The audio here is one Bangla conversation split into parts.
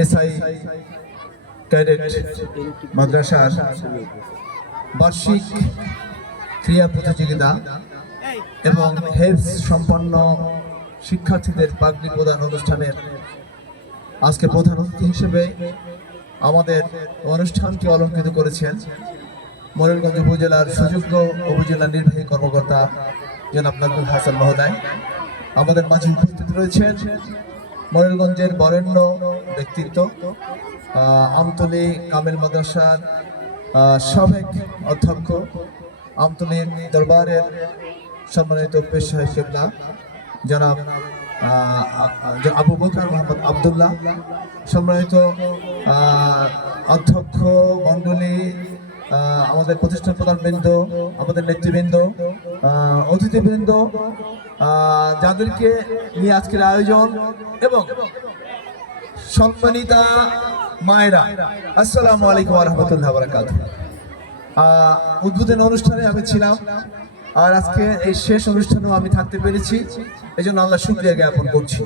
এসআই ক্যাডেট মাদ্রাসার বার্ষিক ক্রিয়া প্রতিযোগিতা এবং হেলথ সম্পন্ন শিক্ষার্থীদের পাগড়ি প্রদান অনুষ্ঠানের আজকে প্রধান অতিথি হিসেবে আমাদের অনুষ্ঠানকে অলঙ্কৃত করেছেন ময়ূরগঞ্জ উপজেলার সুযোগ্য উপজেলা নির্বাহী কর্মকর্তা জনাব নাজমুল হাসান মহোদয়। আমাদের মাঝে উপস্থিত রয়েছেন ময়ূরগঞ্জের বরেণ্য ব্যক্তিত্ব আমতলী কামিল মাদ্রাসার সাবেক অধ্যক্ষ আমতলীর দরবারের সম্মানিত পেশা হিসেবনা জনাব আবু বকর মোহাম্মদ আবদুল্লাহ। সম্মানিত অধ্যক্ষ, মণ্ডলী আমাদের প্রতিষ্ঠান প্রধানবৃন্দ, আমাদের নেতৃবৃন্দ অতিথিবৃন্দ যাদেরকে নিয়ে আজকের আয়োজন এবং সম্মানিতা মায়েরা, আসসালামু আলাইকুম রহমতুল্লাহ বারাকাত উদ্বোধন অনুষ্ঠানে আমি ছিলাম আর আজকে এই শেষ অনুষ্ঠানেও আমি থাকতে পেরেছি এই জন্য আল্লাহ শুক্রিয়া জ্ঞাপন করছি।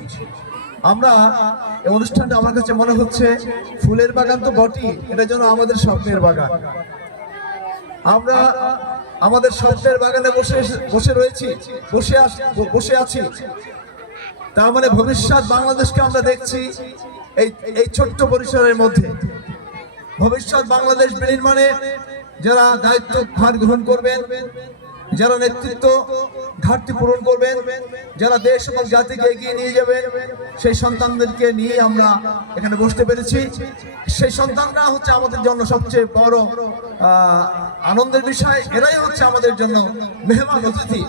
আমরা এই অনুষ্ঠানটা আমার কাছে মনে হচ্ছে ফুলের বাগান তো বটি এটা যেন আমাদের স্বপ্নের বাগান। আমরা আমাদের স্বপ্নের বাগানে বসে বসে রয়েছি, বসে বসে আছি। তার মানে ভবিষ্যৎ বাংলাদেশকে আমরা দেখছি এই এই ছোট্ট পরিসরের মধ্যে। ভবিষ্যৎ বাংলাদেশ বিনির্মাণে যারা দায়িত্ব ভার গ্রহণ করবেন যারা নেতৃত্ব ঘাটতি পূরণ করবেন, যারা দেশ এবং জাতিকে এগিয়ে নিয়ে যাবেন, সেই সন্তানদেরকে নিয়ে আমরা এখানে বসতে পেরেছি। সেই সন্তানরা হচ্ছে আমাদের জন্য সবচেয়ে বড় আনন্দের বিষয়। এরাই হচ্ছে আমাদের জন্য মেহমান অতিথি।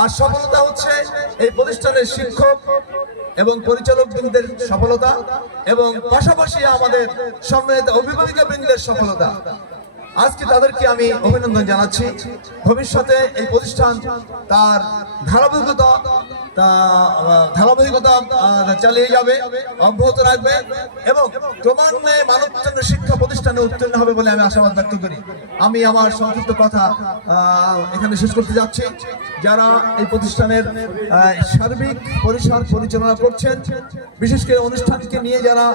আর সফলতা হচ্ছে এই প্রতিষ্ঠানের শিক্ষক এবং পরিচালক বৃন্দের সফলতা এবং পাশাপাশি আমাদের সম্মানিত অভিভাবিকা বৃন্দের সফলতা। আজকে তাদেরকে আমি অভিনন্দন জানাচ্ছি। ভবিষ্যতে এই প্রতিষ্ঠান তার ধারাবাহিকতা, তা, ধারাবাহিকতা চালিয়ে যাবে, অব্যাহত রাখবে এবং ক্রমান্বয়ে মানবচন্দ্র শিক্ষা প্রতিষ্ঠানে উত্তীর্ণ হবে বলে আমি আশাবাদ ব্যক্ত করি। আমি আমার সংক্ষিপ্ত কথা এখানে শেষ করতে যাচ্ছি। যারা এই প্রতিষ্ঠানের সার্বিক পরিসর পরিচালনা করছেন, বিশেষ করে অনুষ্ঠানকে নিয়ে যারা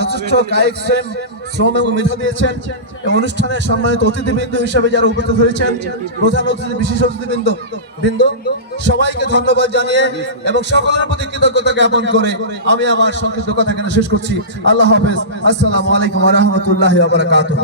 যথেষ্ট কায়িক শ্রম শ্রম এবং মেধা দিয়েছেন এবং অনুষ্ঠানের সম্মানিত অতিথিবৃন্দ হিসাবে যারা উপস্থিত হয়েছেন, প্রধান অতিথি, বিশেষ অতিথিবৃন্দ, বৃন্দ, সবাইকে ধন্যবাদ জানিয়ে এবং সকলের প্রতি কৃতজ্ঞতা জ্ঞাপন করে আমি আমার সংক্ষিপ্ত কথা কেন শেষ করছি। আল্লাহ হাফেজ। আসসালামু আলাইকুম রহমতুল্লাহ বারাকাতুহ।